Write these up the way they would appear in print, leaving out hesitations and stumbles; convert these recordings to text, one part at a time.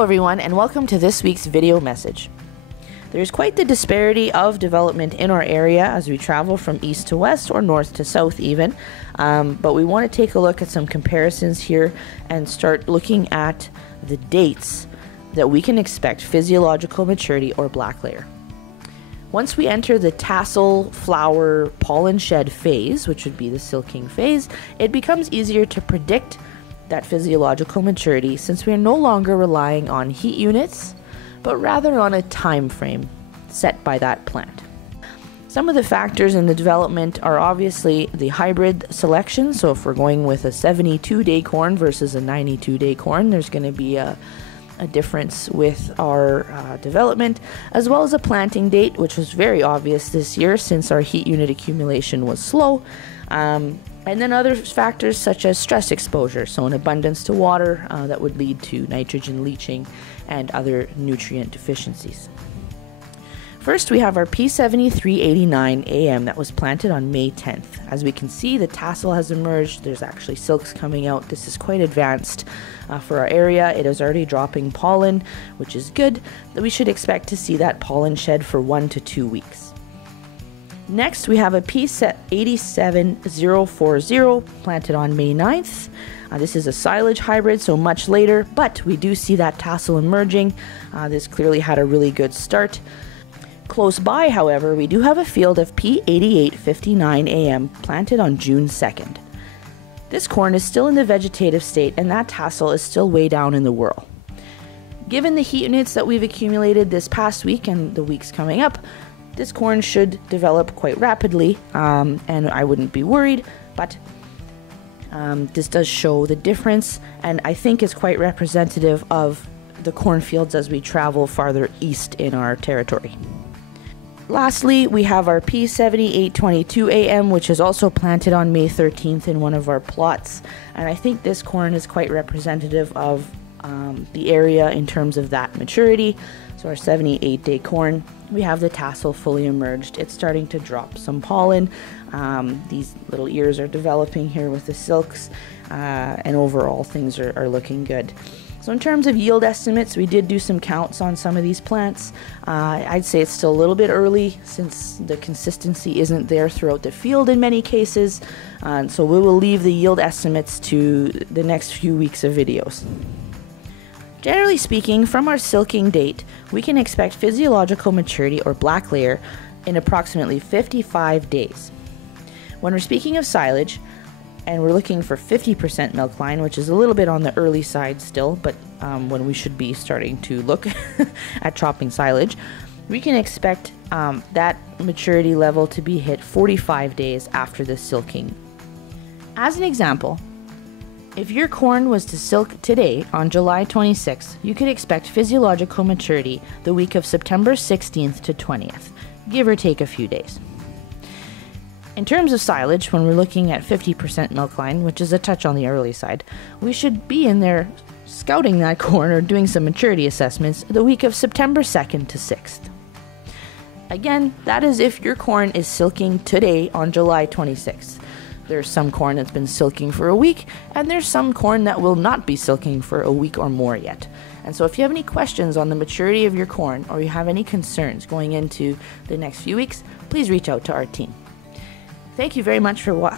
Hello everyone, and welcome to this week's video message. There's quite the disparity of development in our area as we travel from east to west or north to south even, but we want to take a look at some comparisons here and start looking at the dates that we can expect physiological maturity or black layer. Once we enter the tassel, flower, pollen shed phase, which would be the silking phase, it becomes easier to predict that physiological maturity since we are no longer relying on heat units, but rather on a time frame set by that plant. Some of the factors in the development are obviously the hybrid selection. So if we're going with a 72-day corn versus a 92-day corn, there's going to be a difference with our development, as well as a planting date, which was very obvious this year since our heat unit accumulation was slow. And then other factors such as stress exposure, so an abundance to water that would lead to nitrogen leaching and other nutrient deficiencies. First, we have our P7389 AM that was planted on May 10th. As we can see, the tassel has emerged. There's actually silks coming out. This is quite advanced for our area. It is already dropping pollen, which is good. We should expect to see that pollen shed for 1 to 2 weeks. Next, we have a P87040 planted on May 9th. This is a silage hybrid, so much later, but we do see that tassel emerging. This clearly had a really good start. Close by, however, we do have a field of P8859 AM planted on June 2nd. This corn is still in the vegetative state, and that tassel is still way down in the whorl. Given the heat units that we've accumulated this past week and the weeks coming up, this corn should develop quite rapidly, and I wouldn't be worried, but this does show the difference, and I think is quite representative of the cornfields as we travel farther east in our territory. Lastly, we have our P7822 AM, which is also planted on May 13th in one of our plots, and I think this corn is quite representative of the area in terms of that maturity. So our 78-day corn, we have the tassel fully emerged. It's starting to drop some pollen. These little ears are developing here with the silks, and overall things are looking good. So in terms of yield estimates, we did do some counts on some of these plants. I'd say it's still a little bit early since the consistency isn't there throughout the field in many cases. So we will leave the yield estimates to the next few weeks of videos. Generally speaking, from our silking date, we can expect physiological maturity or black layer in approximately 55 days. When we're speaking of silage, and we're looking for 50% milk line, which is a little bit on the early side still, but when we should be starting to look at chopping silage, we can expect that maturity level to be hit 45 days after the silking. As an example, if your corn was to silk today on July 26th, you could expect physiological maturity the week of September 16th to 20th, give or take a few days. In terms of silage, when we're looking at 50% milk line, which is a touch on the early side, we should be in there scouting that corn or doing some maturity assessments the week of September 2nd to 6th. Again, that is if your corn is silking today on July 26th. There's some corn that's been silking for a week, and there's some corn that will not be silking for a week or more yet. And so if you have any questions on the maturity of your corn, or you have any concerns going into the next few weeks, please reach out to our team. Thank you very much for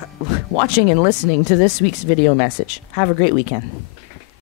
watching and listening to this week's video message. Have a great weekend.